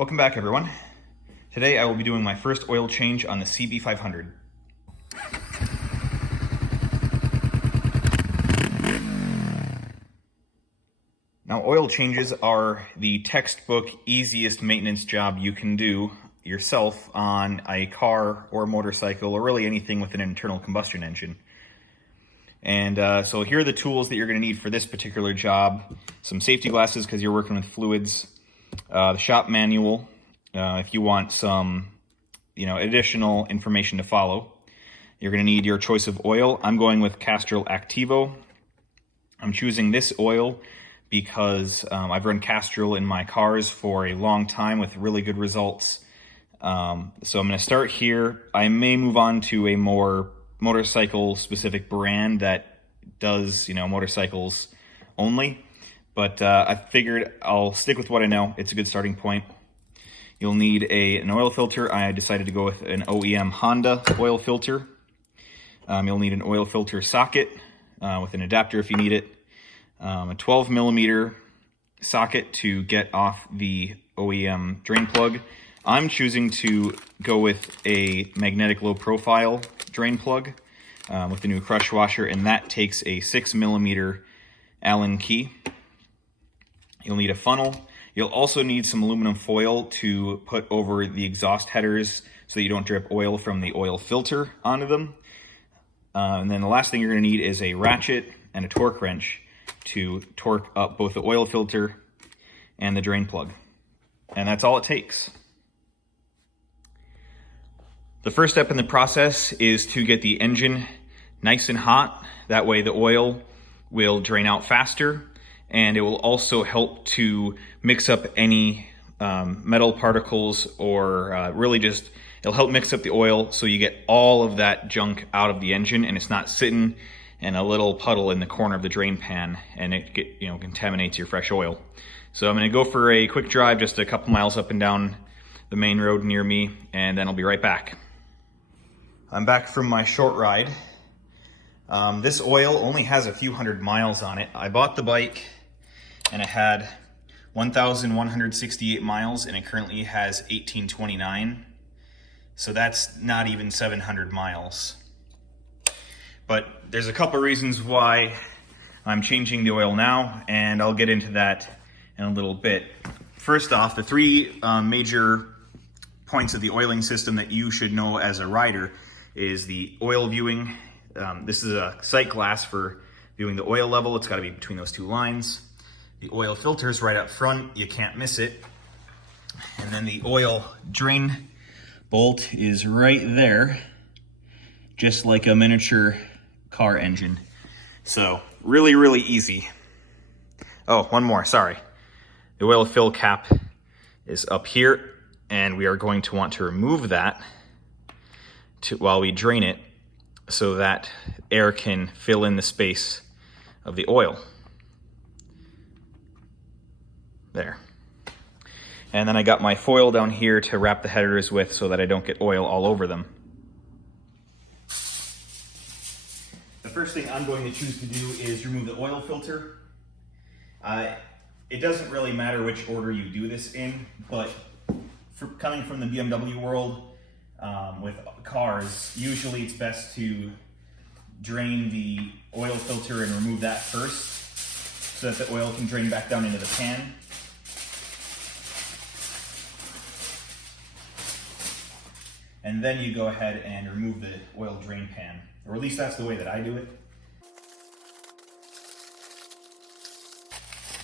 Welcome back, everyone. Today I will be doing my first oil change on the CB500. Now, oil changes are the textbook easiest maintenance job you can do yourself on a car or motorcycle or really anything with an internal combustion engine. And so here are the tools that you're going to need for this particular job. Some safety glasses because you're working with fluids. The shop manual if you want some additional information to follow. You're going to need your choice of oil. I'm going with Castrol Actevo. I'm choosing this oil because I've run Castrol in my cars for a long time with really good results. So I'm going to start here. I may move on to a more motorcycle specific brand that does motorcycles only. But I figured I'll stick with what I know. It's a good starting point. You'll need an oil filter. I decided to go with an OEM Honda oil filter. You'll need an oil filter socket with an adapter if you need it. A 12 millimeter socket to get off the OEM drain plug. I'm choosing to go with a magnetic low profile drain plug with the new crush washer, and that takes a 6 millimeter Allen key. You'll need a funnel. You'll also need some aluminum foil to put over the exhaust headers so that you don't drip oil from the oil filter onto them. And then the last thing you're going to need is a ratchet and a torque wrench to torque up both the oil filter and the drain plug. And that's all it takes. The first step in the process is to get the engine nice and hot. That way the oil will drain out faster. And it will also help to mix up any metal particles or it'll help mix up the oil so you get all of that junk out of the engine and it's not sitting in a little puddle in the corner of the drain pan and it contaminates your fresh oil. So I'm going to go for a quick drive just a couple miles up and down the main road near me, and then I'll be right back. I'm back from my short ride. This oil only has a few hundred miles on it. I bought the bike and it had 1,168 miles and it currently has 1,829. So that's not even 700 miles. But there's a couple reasons why I'm changing the oil now, and I'll get into that in a little bit. First off, the three major points of the oiling system that you should know as a rider is the oil viewing. This is a sight glass for viewing the oil level. It's got to be between those two lines. The oil filter is right up front. You can't miss it. And then the oil drain bolt is right there, just like a miniature car engine. So really, really easy. Oh, one more, sorry. The oil fill cap is up here, and we are going to want to remove that while we drain it so that air can fill in the space of the oil. There. And then I got my foil down here to wrap the headers with so that I don't get oil all over them. The first thing I'm going to choose to do is remove the oil filter. It doesn't really matter which order you do this in, but coming from the BMW world, with cars, usually it's best to drain the oil filter and remove that first so that the oil can drain back down into the pan. And then you go ahead and remove the oil drain pan, or at least that's the way that I do it.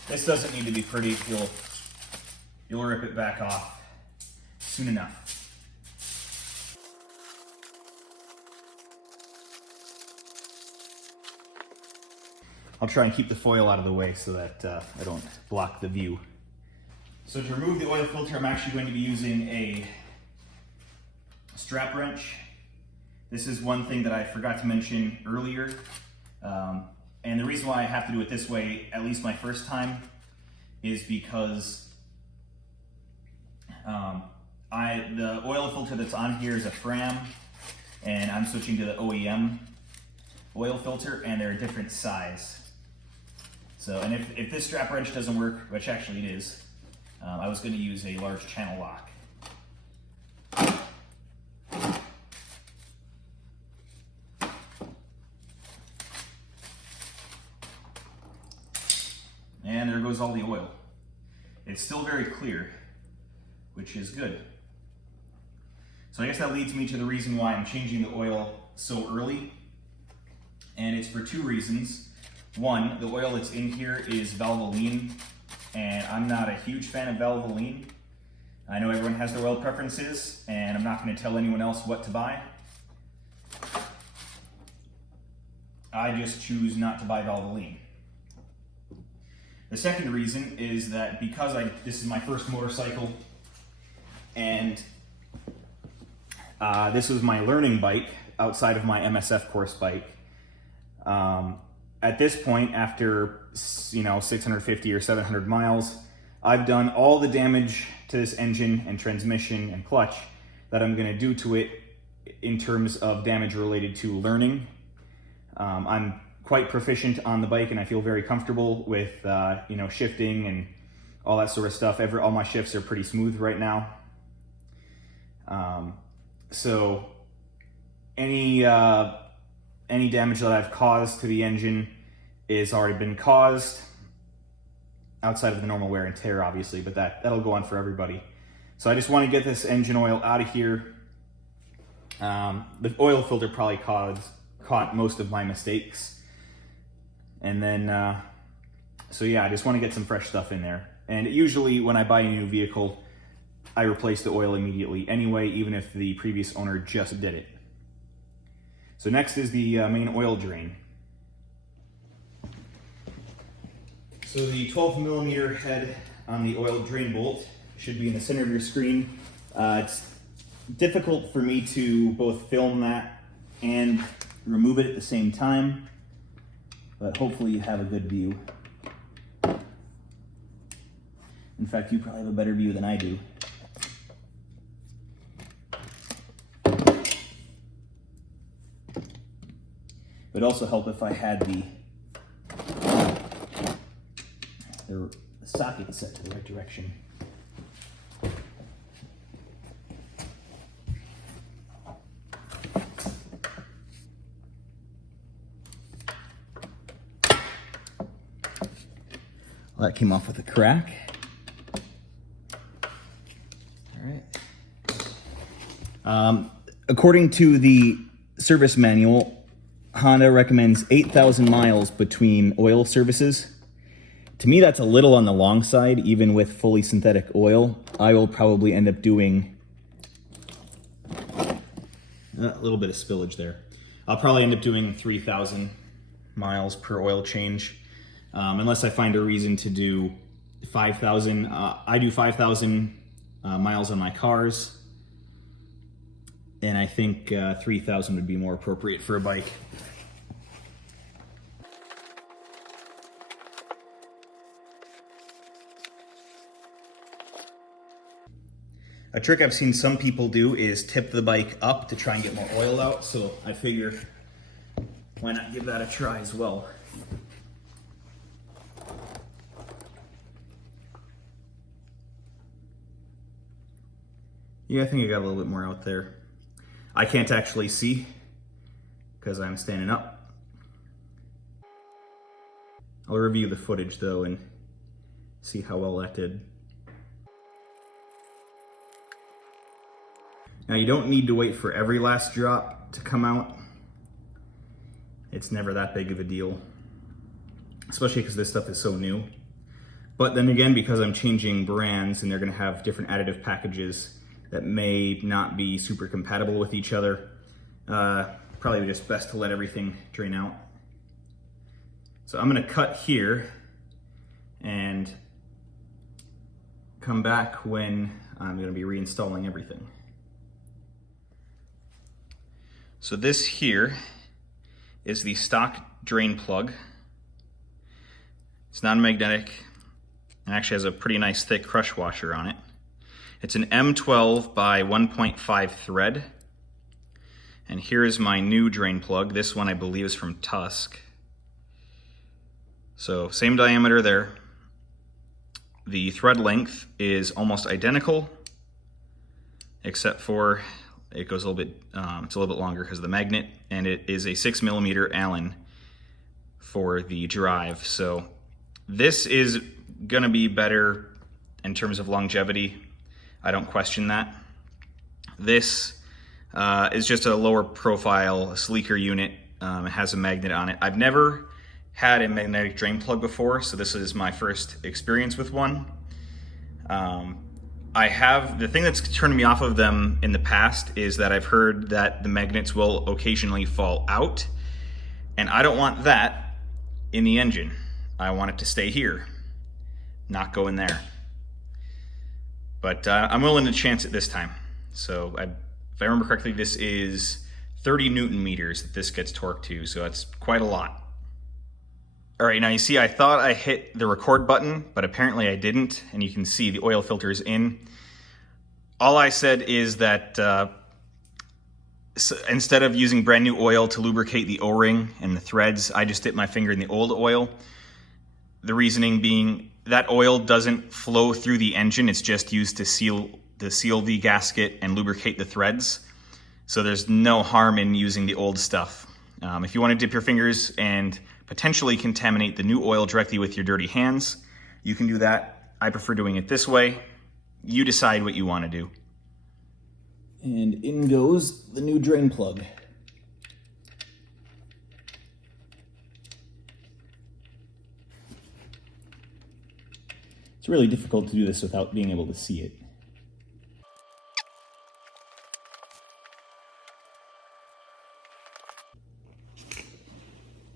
This doesn't need to be pretty. You'll rip it back off soon enough. I'll try and keep the foil out of the way so that I don't block the view. So to remove the oil filter, I'm actually going to be using a strap wrench. This is one thing that I forgot to mention earlier. And the reason why I have to do it this way, at least my first time, is because the oil filter that's on here is a Fram, and I'm switching to the OEM oil filter, and they're a different size. So, and if this strap wrench doesn't work, which actually it is, I was going to use a large channel lock. And there goes all the oil. It's still very clear, which is good. So I guess that leads me to the reason why I'm changing the oil so early. And it's for two reasons. One, the oil that's in here is Valvoline, and I'm not a huge fan of Valvoline. I know everyone has their oil preferences, and I'm not going to tell anyone else what to buy. I just choose not to buy Valvoline. The second reason is that because this is my first motorcycle, and this was my learning bike outside of my MSF course bike. At this point, after 650 or 700 miles, I've done all the damage to this engine and transmission and clutch that I'm going to do to it in terms of damage related to learning. I'm quite proficient on the bike, and I feel very comfortable with shifting and all that sort of stuff. All my shifts are pretty smooth right now. So any damage that I've caused to the engine is already been caused outside of the normal wear and tear, obviously, but that'll go on for everybody. So I just want to get this engine oil out of here. The oil filter probably caught most of my mistakes. And then, so yeah, I just want to get some fresh stuff in there. And usually when I buy a new vehicle, I replace the oil immediately anyway, even if the previous owner just did it. So next is the main oil drain. So the 12mm head on the oil drain bolt should be in the center of your screen. It's difficult for me to both film that and remove it at the same time, but hopefully you have a good view. In fact, you probably have a better view than I do. It would also help if I had the socket set to the right direction. Well, that came off with a crack. All right. According to the service manual, Honda recommends 8,000 miles between oil services. To me, that's a little on the long side, even with fully synthetic oil. I will probably end up doing a little bit of spillage there. I'll probably end up doing 3,000 miles per oil change, unless I find a reason to do 5,000. I do 5,000 miles on my cars, and I think 3,000 would be more appropriate for a bike. A trick I've seen some people do is tip the bike up to try and get more oil out, so I figure why not give that a try as well. Yeah, I think I got a little bit more out there. I can't actually see because I'm standing up. I'll review the footage though and see how well that did. Now you don't need to wait for every last drop to come out. It's never that big of a deal, especially because this stuff is so new. But then again, because I'm changing brands and they're gonna have different additive packages that may not be super compatible with each other, probably just best to let everything drain out. So I'm gonna cut here and come back when I'm gonna be reinstalling everything. So this here is the stock drain plug. It's non-magnetic and actually has a pretty nice thick crush washer on it. It's an M12 by 1.5 thread. And here is my new drain plug. This one I believe is from TUSK. So same diameter there. The thread length is almost identical, except for it goes a little bit, it's a little bit longer because of the magnet, and it is a 6mm Allen for the drive. So this is gonna be better in terms of longevity. I don't question that. This is just a lower profile, a sleeker unit. It has a magnet on it. I've never had a magnetic drain plug before, so this is my first experience with one. The thing that's turned me off of them in the past is that I've heard that the magnets will occasionally fall out, and I don't want that in the engine. I want it to stay here, not go in there. But I'm willing to chance it this time. So if I remember correctly, this is 30 Newton meters that this gets torqued to, so that's quite a lot. All right, now you see I thought I hit the record button, but apparently I didn't, and you can see the oil filter is in. All I said is that instead of using brand new oil to lubricate the O-ring and the threads, I just dipped my finger in the old oil. The reasoning being that oil doesn't flow through the engine, it's just used to seal the gasket and lubricate the threads. So there's no harm in using the old stuff. If you want to dip your fingers and potentially contaminate the new oil directly with your dirty hands, you can do that. I prefer doing it this way. You decide what you want to do. And in goes the new drain plug. It's really difficult to do this without being able to see it.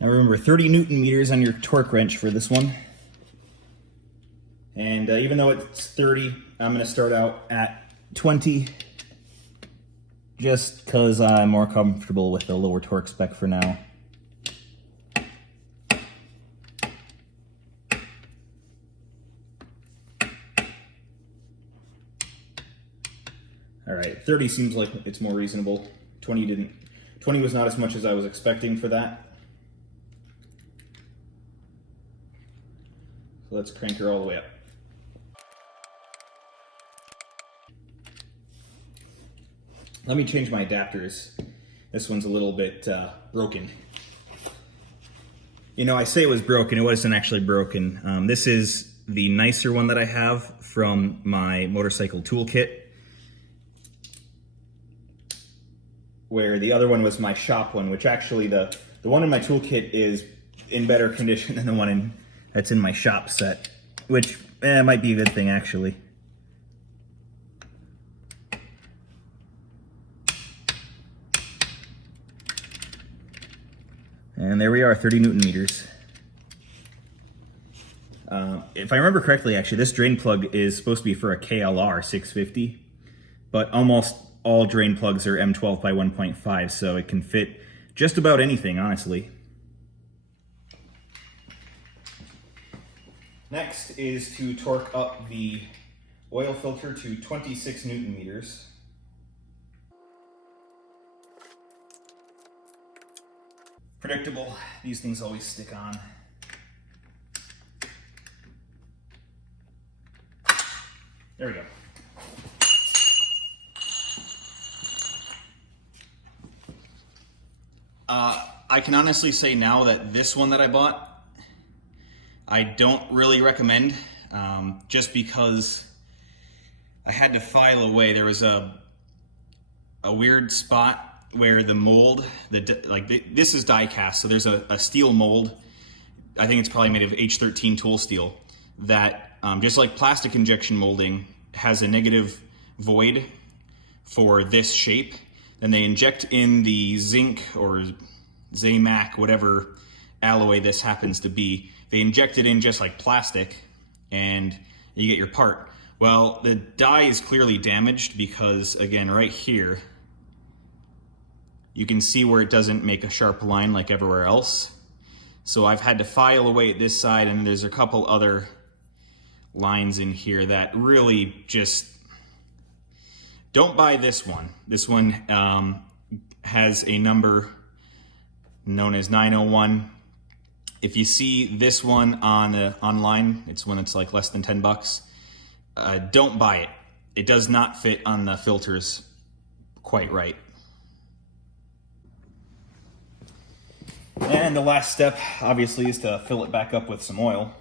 Now remember, 30 Newton meters on your torque wrench for this one. And even though it's 30, I'm going to start out at 20, just because I'm more comfortable with the lower torque spec for now. All right, 30 seems like it's more reasonable. 20 was not as much as I was expecting for that. So let's crank her all the way up. Let me change my adapters. This one's a little bit broken. You know, I say it was broken, it wasn't actually broken. This is the nicer one that I have from my motorcycle toolkit, where the other one was my shop one, which actually the one in my toolkit is in better condition than the one that's in my shop set, which might be a good thing actually. And there we are, 30 Newton meters. If I remember correctly, actually, this drain plug is supposed to be for a KLR 650, but almost all drain plugs are M12 by 1.5, so it can fit just about anything, honestly. Next is to torque up the oil filter to 26 Newton meters. Predictable, these things always stick on. There we go. I can honestly say now that this one that I bought, I don't really recommend, just because I had to file away. There was a weird spot where the mold, this is die cast, so there's a steel mold. I think it's probably made of H13 tool steel that, just like plastic injection molding, has a negative void for this shape. Then they inject in the zinc or Zamac, whatever alloy this happens to be. They inject it in just like plastic and you get your part. Well, the die is clearly damaged because, again, right here, you can see where it doesn't make a sharp line like everywhere else. So I've had to file away at this side, and there's a couple other lines in here that really just don't buy this one. This one has a number known as 901, If you see this one on online, it's one that's like less than 10 bucks. Don't buy it. It does not fit on the filters quite right. And the last step, obviously, is to fill it back up with some oil.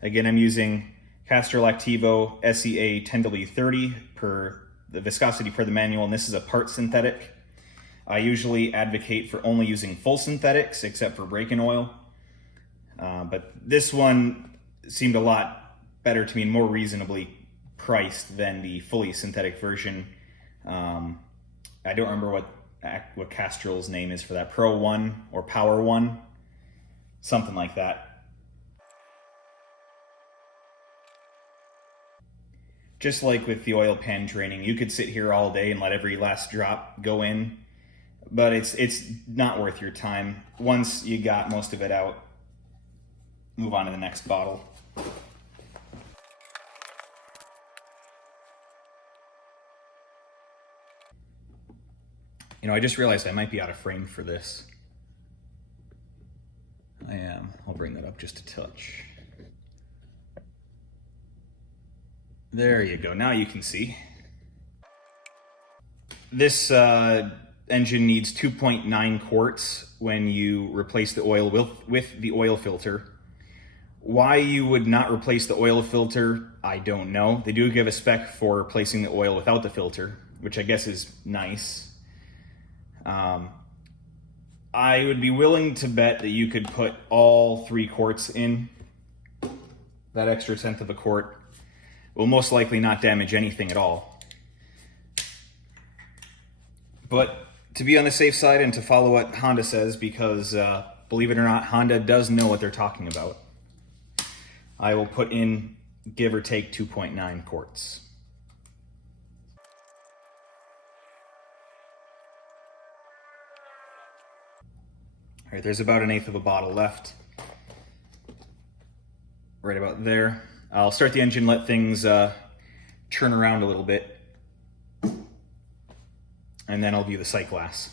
Again, I'm using Castrol Actevo SEA 10W30 per the viscosity per the manual, and this is a part synthetic. I usually advocate for only using full synthetics, except for break-in oil. But this one seemed a lot better to me and more reasonably priced than the fully synthetic version. I don't remember what Castrol's name is for that, Pro 1 or Power 1, something like that. Just like with the oil pan draining, you could sit here all day and let every last drop go in, but it's not worth your time. Once you got most of it out, move on to the next bottle. You know, I just realized I might be out of frame for this. I am. I'll bring that up just a touch. There you go. Now you can see. This engine needs 2.9 quarts when you replace the oil with the oil filter. Why you would not replace the oil filter, I don't know. They do give a spec for replacing the oil without the filter, which I guess is nice. I would be willing to bet that you could put all 3 quarts in. That extra tenth of a quart will most likely not damage anything at all. But to be on the safe side and to follow what Honda says, because believe it or not, Honda does know what they're talking about, I will put in, give or take, 2.9 quarts. All right, there's about 1/8 of a bottle left. Right about there. I'll start the engine, let things churn around a little bit, and then I'll view the sight glass.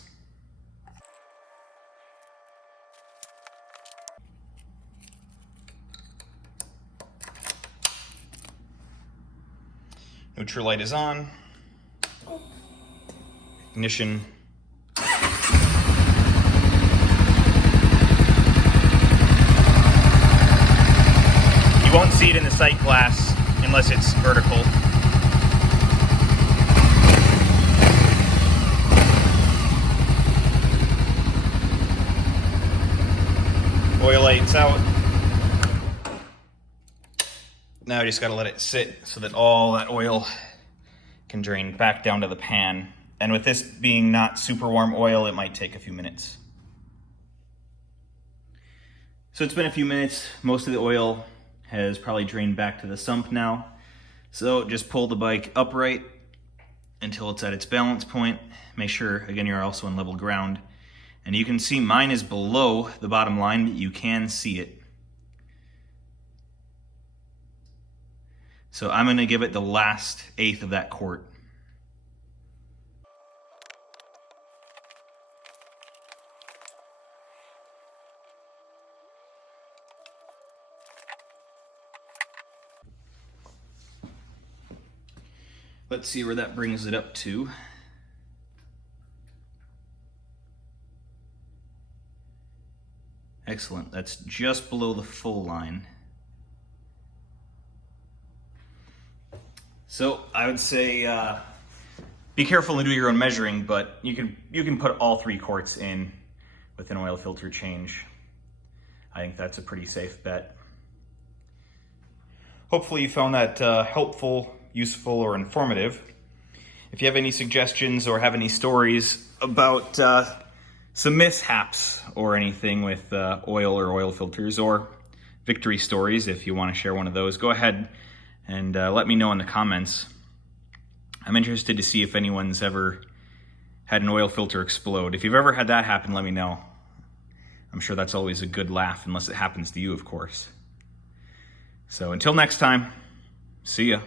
Neutral light is on. Ignition. You won't see it in the sight glass unless it's vertical. Oil light's out. Now I just gotta let it sit so that all that oil can drain back down to the pan. And with this being not super warm oil, it might take a few minutes. So it's been a few minutes. Most of the oil has probably drained back to the sump now. So just pull the bike upright until it's at its balance point. Make sure, again, you're also on level ground. And you can see mine is below the bottom line, but you can see it. So I'm gonna give it the last 1/8 of that quart. Let's see where that brings it up to. Excellent, that's just below the full line. So I would say be careful and do your own measuring, but you can put all 3 quarts in with an oil filter change. I think that's a pretty safe bet. Hopefully you found that helpful, useful, or informative. If you have any suggestions or have any stories about some mishaps or anything with oil or oil filters, or victory stories, if you want to share one of those, go ahead and let me know in the comments. I'm interested to see if anyone's ever had an oil filter explode. If you've ever had that happen, let me know. I'm sure that's always a good laugh, unless it happens to you, of course. So until next time, see ya.